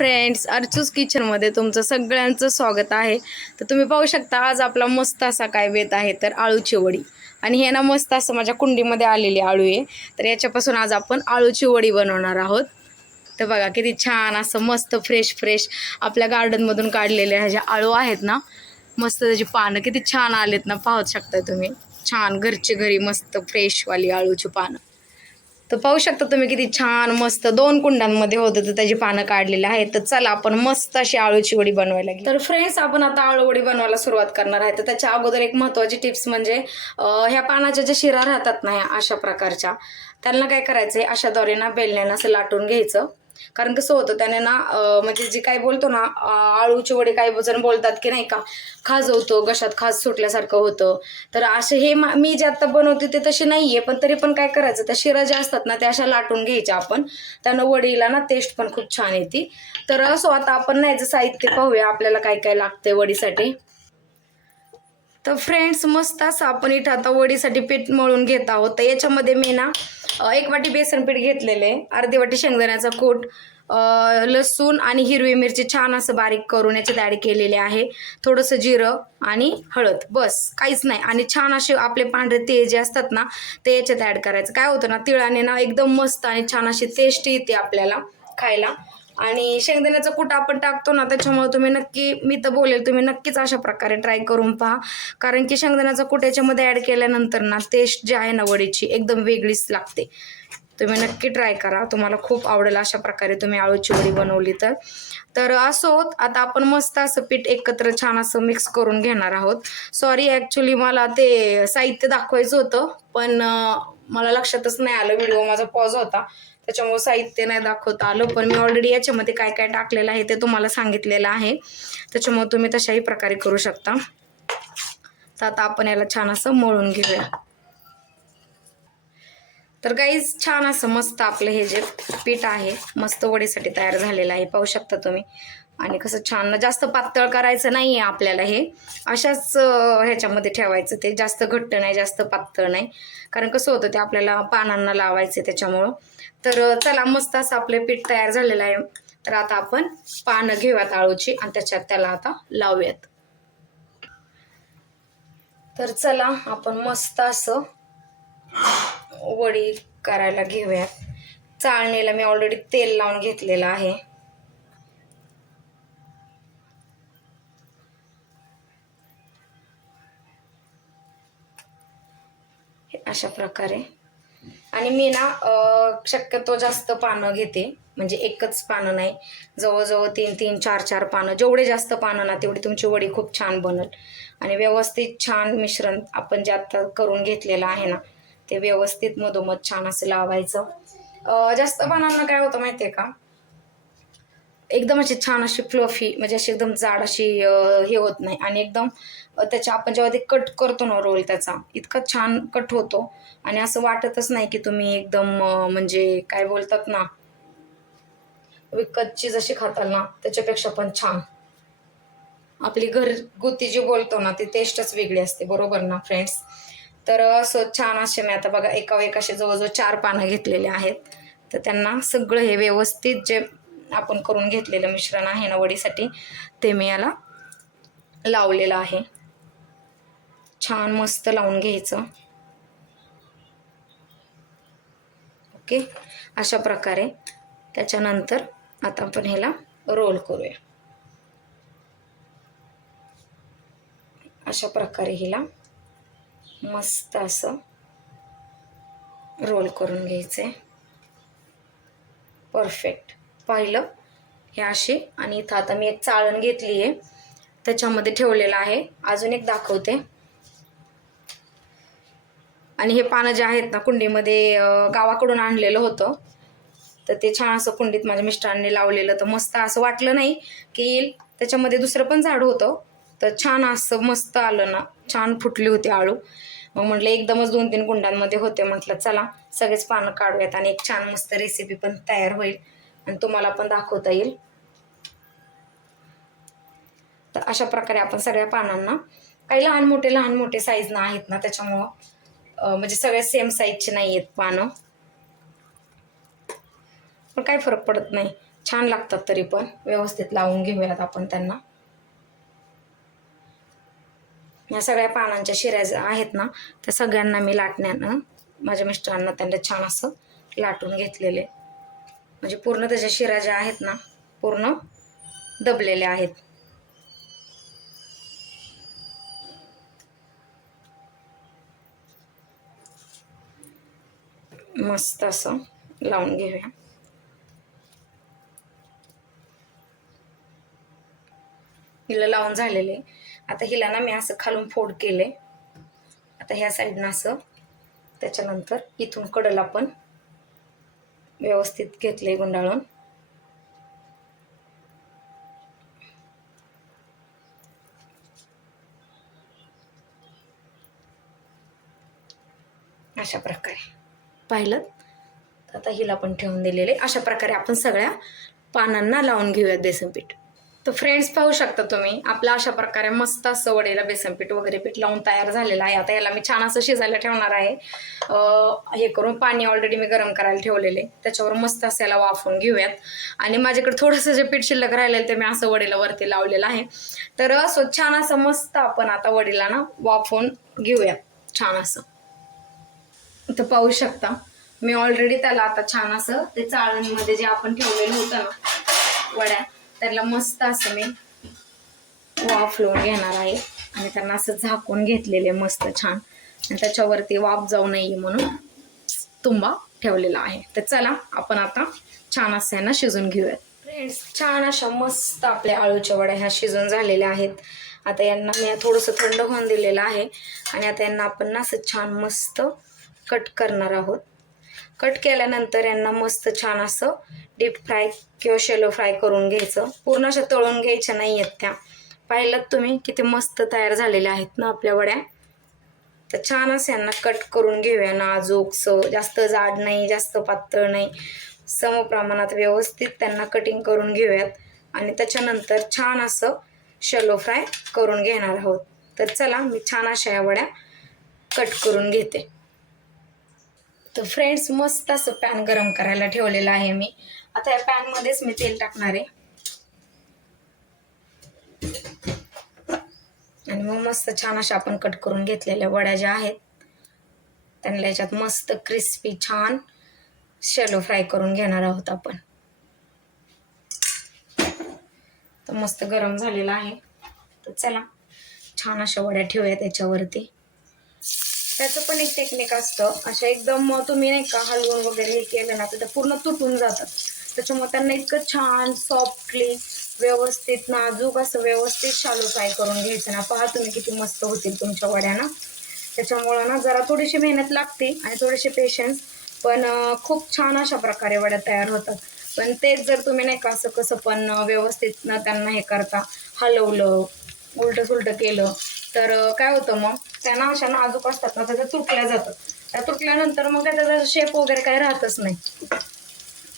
Friends, अर्चूस किचनमध्ये तुमचं सगळ्यांचं स्वागत आहे. तर तुम्ही पाहू शकता आज आपला मस्त असा काय बेत आहे, तर आळूची वडी. आणि हे ना मस्त असं माझ्या कुंडीमध्ये आलेली आळू आहे, तर याच्यापासून आज आपण आळूची वडी बनवणार आहोत. तर बघा किती छान असं मस्त फ्रेश फ्रेश आपल्या गार्डनमधून काढलेले ह्या ज्या आळू आहेत ना, मस्त त्याची पानं किती छान आलेत ना, पाहू शकता तुम्ही. छान घरचे घरी मस्त फ्रेशवाली आळूची पानं. तर पाहू शकता तुम्ही किती छान मस्त 2 कुंडांमध्ये होतं, तर त्याची पानं काढलेली आहेत. तर चला आपण मस्त अशी आळूची वडी बनवायला घेऊ. तर फ्रेंड्स, आपण आता आळू वडी बनवायला सुरुवात करणार आहे. तर त्याच्या अगोदर एक महत्त्वाची टिप्स म्हणजे ह्या पानाच्या ज्या शिरा राहतात ना, अशा प्रकारच्या, त्यांना काय करायचं, अशा दोरीना बेलण्यानं असं लाटून घ्यायचं. कारण कसं होतं त्याने ना, म्हणजे जे काय बोलतो ना, आळूची वडी काही जण बोलतात की नाही का, खाजवतो, घशात खाज सुटल्यासारखं होतं. तर असे हे मी जे आता बनवते ते तसे नाहीये, पण तरी पण काय करायचं, त्या शिरा ज्या असतात ना त्या अशा लाटून घ्यायच्या आपण. त्यानं वडीला ना टेस्ट पण खूप छान येते. तर असो, आता आपण नाही साहित्य पाहूया आपल्याला काय काय लागतंय वडीसाठी. तर फ्रेंड्स, मस्त असं आपण इथं आता वडीसाठी पीठ मळून घेत आहोत. तर याच्यामध्ये मी ना 1 वाटी बेसन पीठ घेतलेले, अर्धी वाटी शेंगदाण्याचा कूट, लसूण आणि हिरवी मिरची छान असं बारीक करून याच्यात ॲड केलेले आहे. थोडंसं जिरं आणि हळद, बस काहीच नाही. आणि छान असे आपले पांढरे तीळ जे असतात ना ते याच्यात ॲड करायचं. काय होतं ना, तिळाने ना एकदम मस्त आणि छान अशी टेस्ट येते आपल्याला खायला. आणि शेंगदाण्याचं कूट आपण टाकतो ना, त्याच्यामुळे तुम्ही नक्की, मी तर बोलेल तुम्ही नक्कीच अशा प्रकारे ट्राय करून पहा. कारण की शेंगदाण्याचा कूट याच्यामध्ये ॲड केल्यानंतर ना टेस्ट जी आहे ना वडीची एकदम वेगळीच लागते. तुम्ही नक्की ट्राय करा, तुम्हाला खूप आवडेल अशा प्रकारे तुम्ही आळूची वडी बनवली तर. तर असो, आता आपण मस्त असं पीठ एकत्र छान असं मिक्स करून घेणार आहोत. सॉरी, ॲक्च्युली मला ते साहित्य दाखवायचं होतं, पण मला लक्षातच नाही आलं, व्हिडिओ माझा पॉज होता त्याच्यामुळे साहित्य नाही दाखवता आलं. पण मी ऑलरेडी याच्यामध्ये काय काय टाकलेलं आहे ते तुम्हाला सांगितलेलं आहे, त्याच्यामुळे तुम्ही तशाही प्रकारे करू शकता. तर आता आपण याला छान असं मळून घेऊया. तर गाईज, छान असं मस्त आपलं हे जे पीठ आहे मस्त वडीसाठी तयार झालेलं आहे, पाहू शकता तुम्ही. आणि कसं छान, जास्त पातळ करायचं नाही आहे आपल्याला, हे अशाच ह्याच्यामध्ये ठेवायचं. ते जास्त घट्ट नाही, जास्त पातळ नाही, कारण कसं होतं ते आपल्याला पानांना लावायचं त्याच्यामुळं. तर चला, मस्त असं आपलं पीठ तयार झालेलं आहे. तर आता आपण पानं घेऊयात आळूची आणि त्याच्यात त्याला आता लावूयात. तर चला, आपण मस्त असं वडी करायला घेऊयात. चाळणीला मी ऑलरेडी तेल लावून घेतलेलं आहे. अशा प्रकारे. आणि मी ना शक्यतो जास्त पानं घेते, म्हणजे एकच पानं नाही, जवळजवळ 3-3, 4-4 पानं. जेवढे जास्त पानं ना तेवढी तुमची वडी खूप छान बनल. आणि व्यवस्थित छान मिश्रण आपण जे आता करून घेतलेलं आहे ना ते व्यवस्थित मधोमध छान असं लावायचं. जास्त पानांना काय होतं माहिती आहे का, एकदम अशी छान अशी फ्लफी, म्हणजे अशी एकदम जाड अशी हे होत नाही. आणि एकदम त्याच्या आपण जेव्हा ते कट करतो ना रोल, त्याचा इतका छान कट होतो. आणि असं वाटतच नाही की तुम्ही एकदम म्हणजे काय बोलतात ना, विकतची जशी खाताल ना त्याच्यापेक्षा पण छान आपली घरगुती जी बोलतो ना ती टेस्टच वेगळी असते, बरोबर ना फ्रेंड्स. तर असं छान असे मी आता बघा एकावर एक असे जवळजवळ 4 पानं घेतलेले आहेत. तर त्यांना सगळं हे व्यवस्थित जे आपण करून घेतलेलं मिश्रण आहे ना वडीसाठी, ते मी याला लावलेलं आहे. छान मस्त लावून घ्यायचं. ओके, अशा प्रकारे. त्याच्यानंतर आता आपण ह्याला रोल करूया. अशा प्रकारे हिला मस्त असं रोल करून घ्यायचंय. परफेक्ट, पाहिलं हे असे. आणि इथं आता मी एक चाळण घेतली आहे, त्याच्यामध्ये ठेवलेलं आहे. अजून एक दाखवते. आणि हे पानं जे आहेत ना कुंडीमध्ये गावाकडून आणलेलं होतं, तर ते छान असं कुंडीत माझ्या मिस्टरांनी लावलेलं. तर मस्त असं वाटलं नाही की येईल, त्याच्यामध्ये दुसरं पण झाड होतं, तर छान असं मस्त आलं ना, छान फुटली होती आळू. मग म्हटलं एकदमच 2-3 कुंडांमध्ये होते, म्हटलं चला सगळेच पानं काढूयात आणि एक छान मस्त रेसिपी पण तयार होईल आणि तुम्हाला पण दाखवता येईल. तर अशा प्रकारे आपण सगळ्या पानांना, काही लहान मोठे साईज ना आहेत ना, त्याच्यामुळं म्हणजे सगळ्या सेम साईजचे नाही आहेत पानं, पण काही फरक पडत नाही. छान लागतात. तरी पण व्यवस्थित लावून घेऊयात आपण त्यांना. या सगळ्या पानांच्या शिऱ्या ज्या आहेत ना त्या सगळ्यांना मी लाटण्यानं माझ्या मिस्टरांना त्यांना छान असं लाटून घेतलेले, म्हणजे पूर्ण त्याच्या शिरा ज्या आहेत ना पूर्ण दबलेल्या आहेत. मस्त असं लावून घेऊया. हिला लावून झालेले. आता हिला ना मी असं खालून फोल्ड केले. आता ह्या साईडनं असं, त्याच्यानंतर इथून कडला पण व्यवस्थित घेतले गुंडाळून. अशा प्रकारे पाहिलं. आता हिला पण ठेवून दिलेले. अशा प्रकारे आपण सगळ्या पानांना लावून घेऊयात बेसन पीठ. तर फ्रेंड्स पाहू शकता तुम्ही आपलं अशा प्रकारे मस्त असं वडीला बेसन पीठ वगैरे पीठ लावून तयार झालेलं आहे. आता याला मी छान असं शिजायला ठेवणार आहे. हे करून पाणी ऑलरेडी मी गरम करायला ठेवलेले, त्याच्यावर मस्त असं याला वाफवून घेऊयात. आणि माझ्याकडे थोडंसं जे पीठ शिल्लक राहिलेलं ते मी असं वडीला वरती लावलेलं आहे. तर असं छान असं मस्त आपण आता वडीला ना वाफवून घेऊयात छान असं. इथं पाहू शकता मी ऑलरेडी त्याला आता छान असं ते चाळणीमध्ये जे आपण ठेवलेलं होतं ना वड्या, त्याला मस्त असं मी वाफ लावून घेणार आहे. आणि त्यांना असं झाकून घेतलेले मस्त छान, आणि त्याच्यावरती वाफ जाऊ नये म्हणून तुंबा ठेवलेला आहे. तर चला आपण आता छान असं यांना शिजून घेऊयात. फ्रेंड्स छान अशा मस्त आपल्या आळूच्या वड्या ह्या शिजून झालेल्या आहेत. आता यांना मी थोडंसं थंड होऊन दिलेलं आहे. आणि आता यांना आपण ना असं छान मस्त कट करणार आहोत. कट केल्यानंतर यांना मस्त छान असं डीप फ्राय किंवा शेलो फ्राय करून घ्यायचं. पूर्ण अशा तळून घ्यायच्या नाही आहेत त्या. पाहिलं तुम्ही किती मस्त तयार झालेल्या आहेत ना आपल्या वड्या. तर छान असं यांना कट करून घेऊया नाजूकसं, जास्त जाड नाही जास्त पातळ नाही, सम प्रमाणात व्यवस्थित त्यांना कटिंग करून घेऊयात. आणि त्याच्यानंतर छान असं शेलो फ्राय करून घेणार आहोत. तर चला मी छान अशा या वड्या कट करून घेते. तर फ्रेंड्स मस्त असं पॅन गरम करायला ठेवलेलं आहे मी. आता या पॅनमध्येच मी तेल टाकणार आहे. आणि मग मस्त छान अशा आपण कट करून घेतलेल्या वड्या ज्या आहेत त्यांना याच्यात मस्त क्रिस्पी छान शॅलो फ्राय करून घेणार आहोत आपण. तर मस्त गरम झालेला आहे. तर चला छान अशा वड्या ठेवूया त्याच्यावरती. त्याचं पण एक टेक्निक असतं. अशा एकदम तुम्ही नाही का हलवून वगैरे हे केलं ना तर पूर्ण तुटून जातात. त्याच्यामुळे त्यांना इतकं छान सॉफ्टली व्यवस्थित नाजूक असं व्यवस्थित शालो फ्राय करून घ्यायचं ना. पहा तुम्ही किती मस्त होतील तुमच्या वड्या ना. त्याच्यामुळं ना जरा थोडीशी मेहनत लागते आणि थोडेसे पेशन्स, पण खूप छान अशा प्रकारे वड्या तयार होतात. पण तेच जर तुम्ही नाही का असं कसं पण व्यवस्थित न त्यांना हे करता हलवलं उलटं सुलटं केलं तर काय होतं मग त्यांना अशा नाजूक असतात ना त्या तुटल्या जातात. त्या तुटल्यानंतर मग काय त्याचा शेप वगैरे काही राहतच नाही.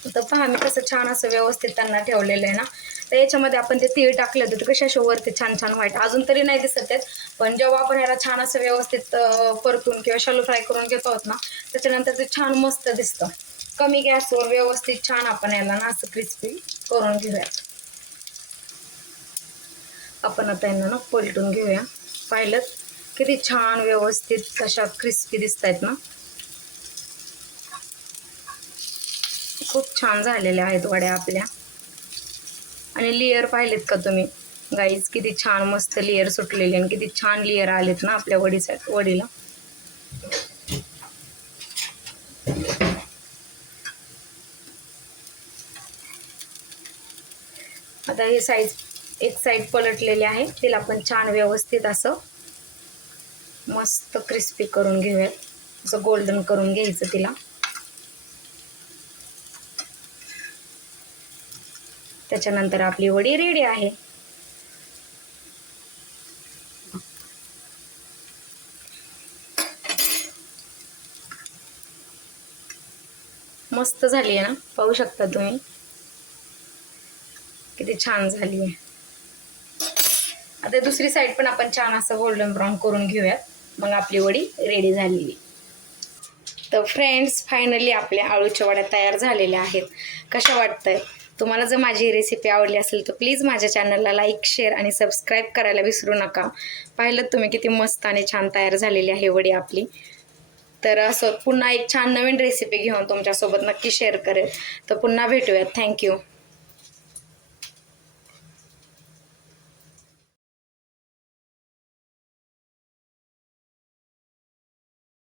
तर पहा मी कसं छान असं व्यवस्थित त्यांना ठेवलेलं आहे ना. तर याच्यामध्ये आपण ते तीळ टाकले होते तर कशा वरती छान छान व्हाईट अजून तरी नाही दिसत आहेत, पण जेव्हा आपण याला छान असं व्यवस्थित परतून किंवा शालो फ्राय करून घेतो आहोत ना त्याच्यानंतर ते छान मस्त दिसतं. कमी गॅसवर व्यवस्थित छान आपण याला ना असं क्रिस्पी करून घेऊया. आपण आता यांना ना पलटून घेऊया. पाहिलं किती छान व्यवस्थित अशा क्रिस्पी दिसत आहेत ना. खूप छान झालेल्या आहेत वड्या आपल्या. आणि लेयर पाहिलेत का तुम्ही गाईज, किती छान मस्त लेयर सुटलेले आणि किती छान लेयर आलेत ना आपल्या वडीला. आता ही एक साईड पलटलेली आहे, तिला आपण छान व्यवस्थित असं मस्त क्रिस्पी करून घेऊयात. असं गोल्डन करून घ्यायचं तिला. त्याच्यानंतर आपली वडी रेडी आहे. मस्त झाली आहे ना, पाहू शकता तुम्ही किती छान झाली आहे. आता दुसरी साईड पण आपण छान असं गोल्डन ब्राऊन करून घेऊयात. मग आपली वडी रेडी झालेली. तर फ्रेंड्स फायनली आपल्या आळूच्या वड्या तयार झालेल्या आहेत. कशा वाटतंय तुम्हाला जर माझी रेसिपी आवडली असेल तर प्लीज माझ्या चॅनलला लाईक, शेअर आणि सबस्क्राईब करायला विसरू नका. पाहिलं तुम्ही किती मस्त आणि छान तयार झालेली आहे वडी आपली. तर असं पुन्हा एक छान नवीन रेसिपी घेऊन तुमच्यासोबत नक्की शेअर करेल. तर पुन्हा भेटूयात. थँक्यू.